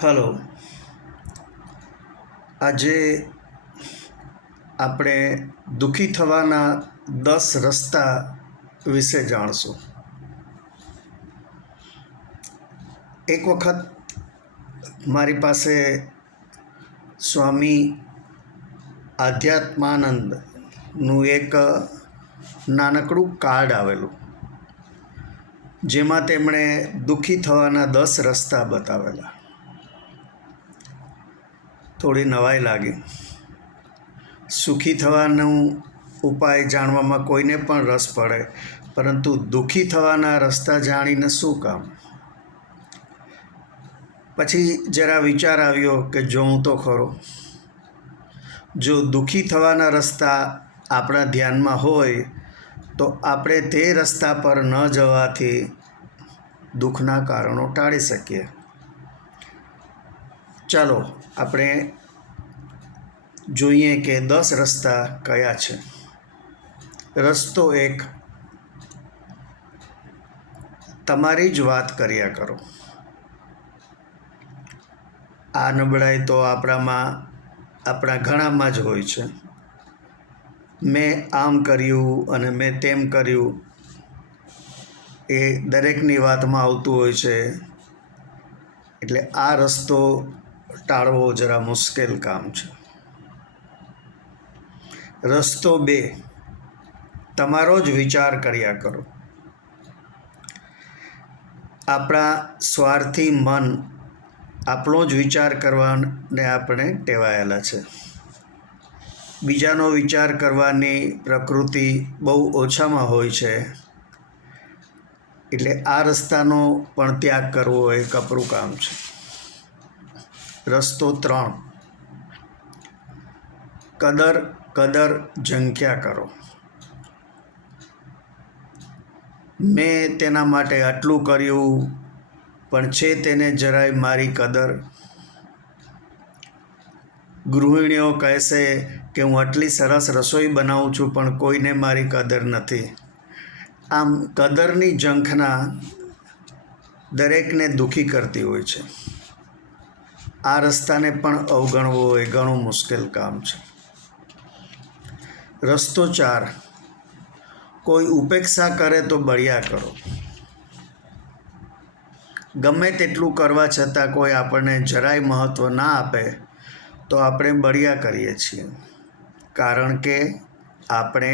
Hello. આજે આપણે દુઃખી થવાના 10 રસ્તા વિશે જાણશું. એક વખત મારી પાસે સ્વામી આધ્યાત્માનંદનું એક નાનકડું કાર્ડ આવેલું, જેમાં તેમણે દુઃખી થવાના 10 રસ્તા બતાવેલા. થોડી નવાઈ લાગી. સુખી થવાનો ઉપાય જાણવામાં કોઈને પણ રસ પડે, પરંતુ દુઃખી થવાના રસ્તા જાણીને શું કામ? પછી જરા વિચાર આવ્યો કે જોઉં તો ખરો. જો દુઃખી થવાના રસ્તા આપણા ધ્યાનમાં હોય તો આપણે તે રસ્તા પર ન જવાથી દુઃખના કારણો ટાળી શકીએ. ચાલો આપણે જોઈએ કે 10 રસ્તા કયા છે. રસ્તો 1, તમારી જ વાત કર્યા કરો. આ નબળાઈ તો આપણા ઘણામાં જ હોય છે. મેં આમ કર્યું અને મેં તેમ કર્યું, એ દરેકની વાતમાં આવતું હોય છે. એટલે આ રસ્તો ટાળવો જરા મુશ્કેલ કામ છે. રસ્તો 2, તમારો જ વિચાર કર્યા કરો. આપણા સ્વાર્થી મન આપણો જ વિચાર કરવાને આપણે ટેવાયેલા છે. બીજાનો વિચાર કરવાની પ્રકૃતિ બહુ ઓછામાં હોય છે. એટલે આ રસ્તાનો પણ ત્યાગ કરવો એ કપરું કામ છે. રસ્તો 3, કદર ઝંખ્યા કરો. મેં તેના માટે આટલું કર્યું, પણ છે તેને જરાય મારી કદર. ગૃહિણીઓ કહેશે કે હું આટલી સરસ રસોઈ બનાવું છું, પણ કોઈને મારી કદર નથી. આમ કદરની ઝંખના દરેકને દુઃખી કરતી હોય છે. આ રસ્તાને પણ અવગણવો એ ઘણું મુશ્કેલ કામ છે. રસ્તો 4, કોઈ ઉપેક્ષા કરે તો બળ્યા કરો. ગમે તેટલું કરવા છતાં કોઈ આપણને જરાય મહત્ત્વ ના આપે તો આપણે બળ્યા કરીએ છીએ. કારણ કે આપણે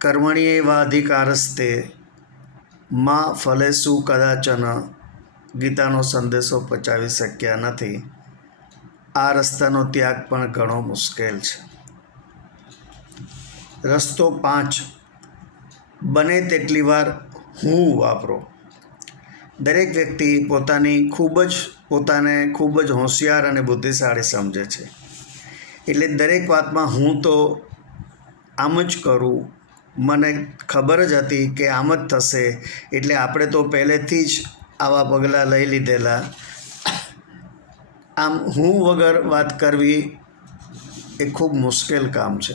કર્મણ્યેવાધિકારસ્તે મા ફલેષુ કદાચન ગીતાનો સંદેશો પચાવી શક્યા નથી. આ રસ્તાનો ત્યાગ પણ ઘણો મુશ્કેલ છે. રસ્તો 5, બને તેટલી વાર હું વાપરો. દરેક વ્યક્તિ પોતાને ખૂબ જ હોશિયાર અને બુદ્ધિશાળી સમજે છે. એટલે દરેક વાતમાં હું તો આમ જ કરું, મને ખબર જ હતી કે આમ જ થશે, એટલે આપણે તો પહેલેથી જ આવા પગલાં લઈ લીધેલા. આમ હું વગર વાત કરવી એ ખૂબ મુશ્કેલ કામ છે.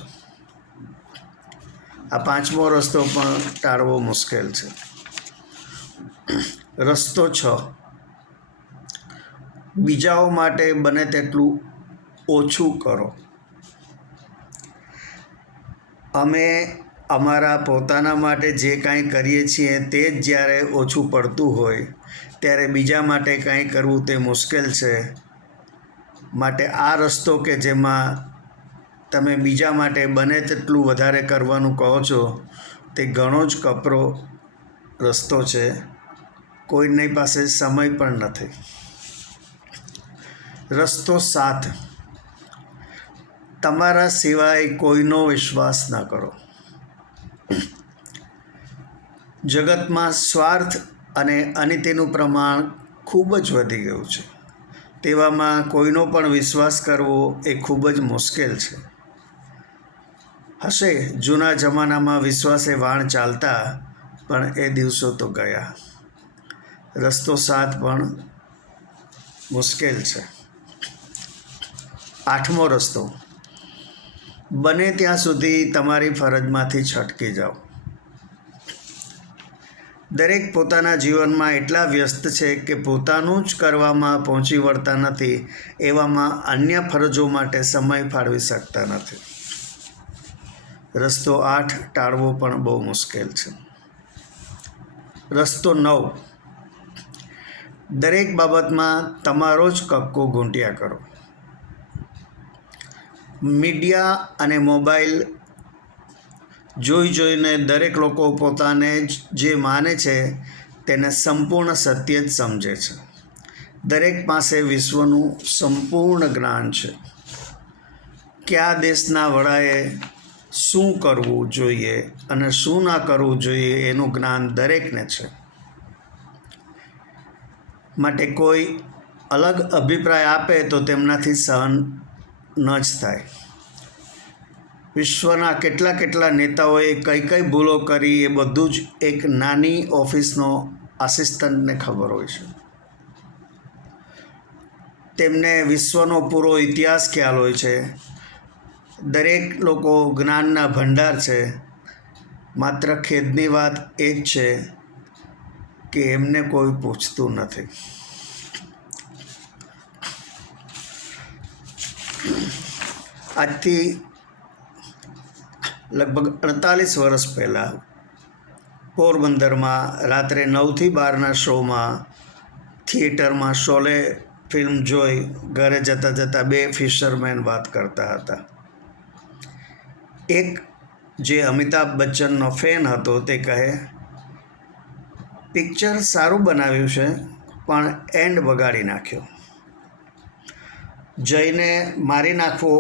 આ 5મો રસ્તો પણ ટાળવો મુશ્કેલ છે. રસ્તો 6, બીજાઓ માટે બને તેટલું ઓછું કરો. અમે અમારા પોતાના માટે જે કાંઈ કરીએ છીએ તે જ જ્યારે ઓછું પડતું હોય ત્યારે બીજા માટે કાંઈ કરવું તે મુશ્કેલ છે. માટે આ રસ્તો કે જેમાં તમે બીજા માટે બને તેટલું વધારે કરવાનું કહો છો, તે ઘણો જ કપરો રસ્તો છે. કોઈની પાસે સમય પણ નથી. રસ્તો 7, તમારા સિવાય કોઈનો વિશ્વાસ ન કરો. જગતમાં સ્વાર્થ અને અનીતિનું પ્રમાણ ખૂબ જ વધી ગયું છે. તેવામાં કોઈનો પણ વિશ્વાસ કરવો એ ખૂબ જ મુશ્કેલ છે. હશે જૂના જમાનામાં વિશ્વાસે વાણ ચાલતા, પણ એ દિવસો તો ગયા. રસ્તો 7 પણ મુશ્કેલ છે. 8મો રસ્તો, બને ત્યાં સુધી તમારી ફરજમાંથી છટકી જાઓ. દરેક પોતાના જીવનમાં એટલા વ્યસ્ત છે કે પોતાનું જ કરવામાં પહોંચી વળતા નથી, એવામાં અન્ય ફરજો માટે સમય ફાળવી શકતા નથી. રસ્તો 8 ટાળવો પણ બહુ મુશ્કેલ છે. રસ્તો 9, દરેક બાબતમાં તમારો જ કક્કો ગૂંટ્યા કરો. મીડિયા અને મોબાઈલ જોઈને દરેક લોકો પોતાને જે માને છે તેને સંપૂર્ણ સત્ય જ સમજે છે. દરેક પાસે વિશ્વનું સંપૂર્ણ જ્ઞાન છે. કયા દેશના વડાએ શું કરવું જોઈએ અને શું ના કરવું જોઈએ એનું જ્ઞાન દરેકને છે. માટે કોઈ અલગ અભિપ્રાય આપે તો તેમનાથી સહન ન જ થાય. વિશ્વના કેટલા નેતાઓએ કઈ ભૂલો કરી એ બધું જ એક નાની ઓફિસનો આસિસ્ટન્ટને ખબર હોય છે. તેમને વિશ્વનો પૂરો ઇતિહાસ ખ્યાલ હોય છે. દરેક લોકો જ્ઞાનના ભંડાર છે. માત્ર ખેદની વાત એ જ છે કે એમને કોઈ પૂછતું નથી. આજથી લગભગ 48 વર્ષ પહેલાં પોરબંદરમાં રાત્રે 9થી 12ના શોમાં થિયેટરમાં શોલે ફિલ્મ જોઈ ઘરે જતાં 2 ફિશરમેન વાત કરતા હતા. એક જે અમિતાભ બચ્ચનનો ફેન હતો તે કહે, પિક્ચર સારું બનાવ્યું છે પણ એન્ડ બગાડી નાખ્યો. જયને મારી નાખવો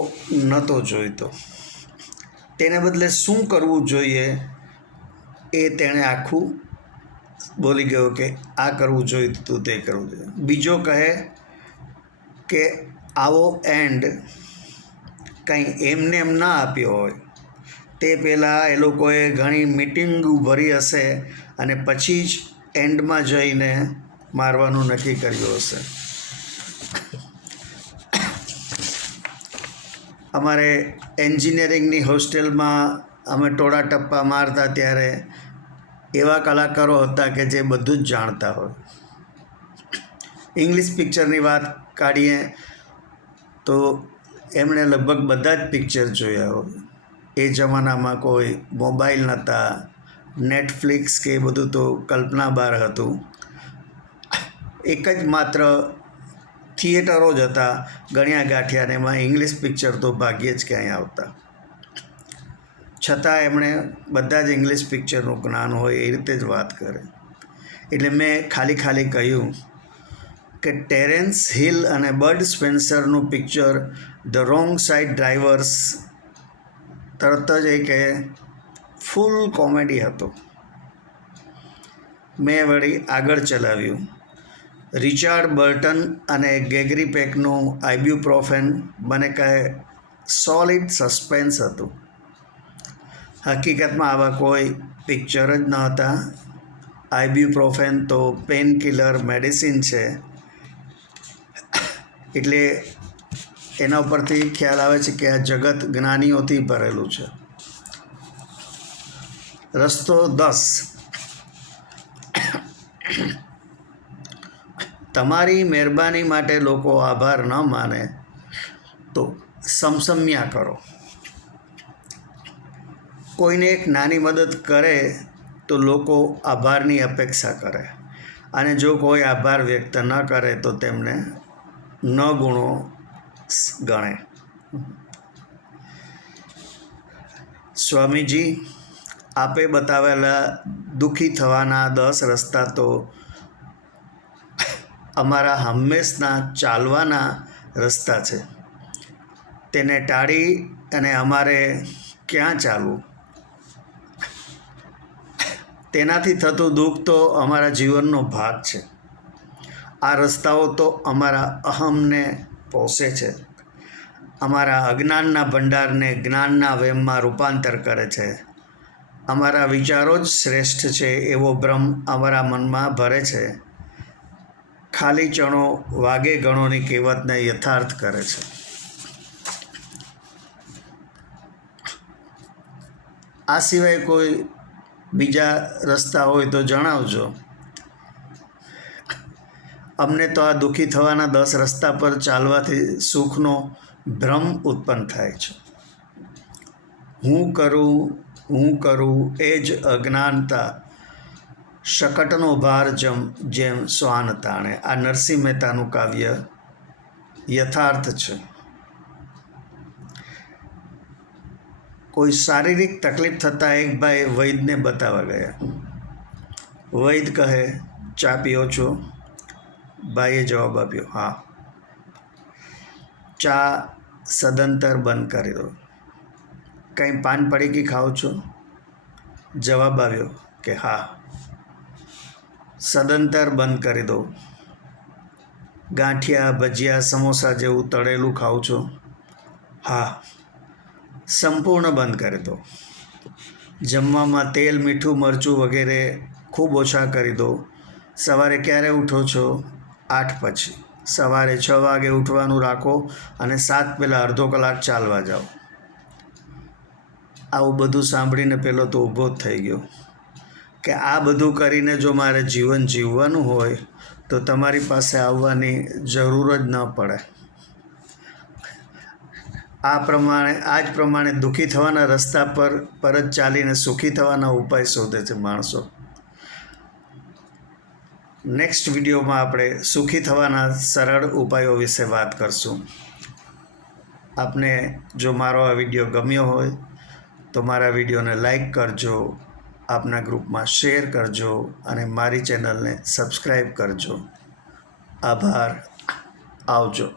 નહોતો જોઈતો. તેને બદલે શું કરવું જોઈએ એ તેણે આખું બોલી ગયો કે આ કરવું જોઈતું તે કરવું જોઈએ. બીજો કહે કે આવો એન્ડ કંઈ એમને એમ ના આપ્યો હોય. તે પહેલાં એ લોકોએ ઘણી મીટિંગ ભરી હશે અને પછી જ એન્ડમાં જઈને મારવાનું નક્કી કર્યું હશે. અમારે એન્જિનિયરિંગની હોસ્ટેલમાં અમે ટોળા ટપ્પા મારતા ત્યારે એવા કલાકારો હતા કે જે બધું જ જાણતા હોય. ઇંગ્લિશ પિક્ચરની વાત કાઢીએ તો એમણે લગભગ બધા જ પિક્ચર જોયા હોય. એ જમાનામાં કોઈ મોબાઈલ નહોતા, નેટફ્લિક્સ કે એ બધું તો કલ્પના બહાર હતું. એક જ માત્ર થિયેટરો જ હતા ગણ્યા ગાંઠ્યા, અને એમાં ઇંગ્લિશ પિક્ચર તો ભાગ્યે જ ક્યાંય આવતા. છતાં એમણે બધા જ ઇંગ્લિશ પિક્ચરનું જ્ઞાન હોય એ રીતે જ વાત કરે. એટલે મેં ખાલી કહ્યું કે ટેરેન્સ હિલ અને બર્ડ સ્પેન્સરનું picture the wrong side drivers તરત જ એ કહે ફૂલ કોમેડી હતું. મેં વળી આગળ ચલાવ્યું. રિચાર્ડ બર્ટન અને ગેગરી પેકનું આઇબ્યુપ્રોફેન મને કહે સોલિડ સસ્પેન્સ હતું. હકીકતમાં આવા કોઈ પિક્ચર જ ન હતા. આઇબ્યુપ્રોફેન તો પેન કિલર મેડિસિન છે. એટલે એના ઉપરથી ખ્યાલ આવે છે કે આ જગત જ્ઞાનીઓથી ભરેલું છે. રસ્તો 10, તમારી મહેરબાની માટે લોકો આભાર ન માને તો સમસમ્યા કરો. કોઈને એક નાની મદદ કરે તો લોકો આભારની અપેક્ષા કરે, અને જો કોઈ આભાર વ્યક્ત ન કરે તો તેમને ન ગુણો ગણે. સ્વામીજી, આપે બતાવેલા દુઃખી થવાના 10 રસ્તા તો અમારા હંમેશના ચાલવાના રસ્તા છે. તેને ટાળી અને અમારે ક્યાં ચાલવું? તેનાથી થતું દુઃખ તો અમારા જીવનનો ભાગ છે. આ રસ્તાઓ તો અમારા અહમને પોષે છે, અમારા અજ્ઞાનના ભંડારને જ્ઞાનના વેમમાં રૂપાંતર કરે છે. અમારા વિચારો જ શ્રેષ્ઠ છે એવો ભ્રમ અમારા મનમાં ભરે છે. ખાલી ચણો વાગે ગણોની કહેવતને યથાર્થ કરે છે. આ સિવાય કોઈ બીજા રસ્તા હોય તો જણાવજો. અમને તો આ દુઃખી થવાના 10 રસ્તા પર ચાલવાથી સુખનો ભ્રમ ઉત્પન્ન થાય છે. હું કરું એ જ અજ્ઞાનતા, શકટનો ભાર જેમ શ્વાન તાણે. આ નરસિંહ મહેતાનું કાવ્ય યથાર્થ છે. કોઈ શારીરિક તકલીફ થતાં એક ભાઈ વૈદ્યને બતાવવા ગયા. વૈદ્ય કહે, ચા પીઓ છો? ભાઈએ જવાબ આપ્યો, હા. ચા સદંતર બંધ કરી દો. કંઈ પાન પડીકી ખાઓ છો? જવાબ આવ્યો કે હા. સદંતર બંધ કરી દો. ગાંઠિયા, ભજીયા, સમોસા જેવું તળેલું ખાઓ છો? હા. સંપૂર્ણ બંધ કરી દો. જમવામાં તેલ, મીઠું, મરચું વગેરે ખૂબ ઓછા કરી દો. સવારે ક્યારે ઉઠો છો? 8 પછી. સવારે 6 વાગે ઉઠવાનું રાખો અને 7 પહેલાં અડધો કલાક ચાલવા જાઓ. આવું બધું સાંભળીને પેલો તો ઊભો જ થઈ ગયો કે આ બધું કરીને જો મારે જીવન જીવવાનું હોય તો તમારી પાસે આવવાની જરૂર જ ન પડે. આ જ પ્રમાણે દુઃખી થવાના રસ્તા પર જ ચાલીને સુખી થવાના ઉપાય શોધે છે માણસો. નેક્સ્ટ વિડીયોમાં આપણે સુખી થવાના સરળ ઉપાયો વિશે વાત કરશું. આપને જો મારો આ વિડીયો ગમ્યો હોય તો મારા વિડીયોને લાઈક કરજો, આપના ગ્રુપમાં શેર કરજો અને મારી ચેનલને સબસ્ક્રાઈબ કરજો. આભાર. આવજો.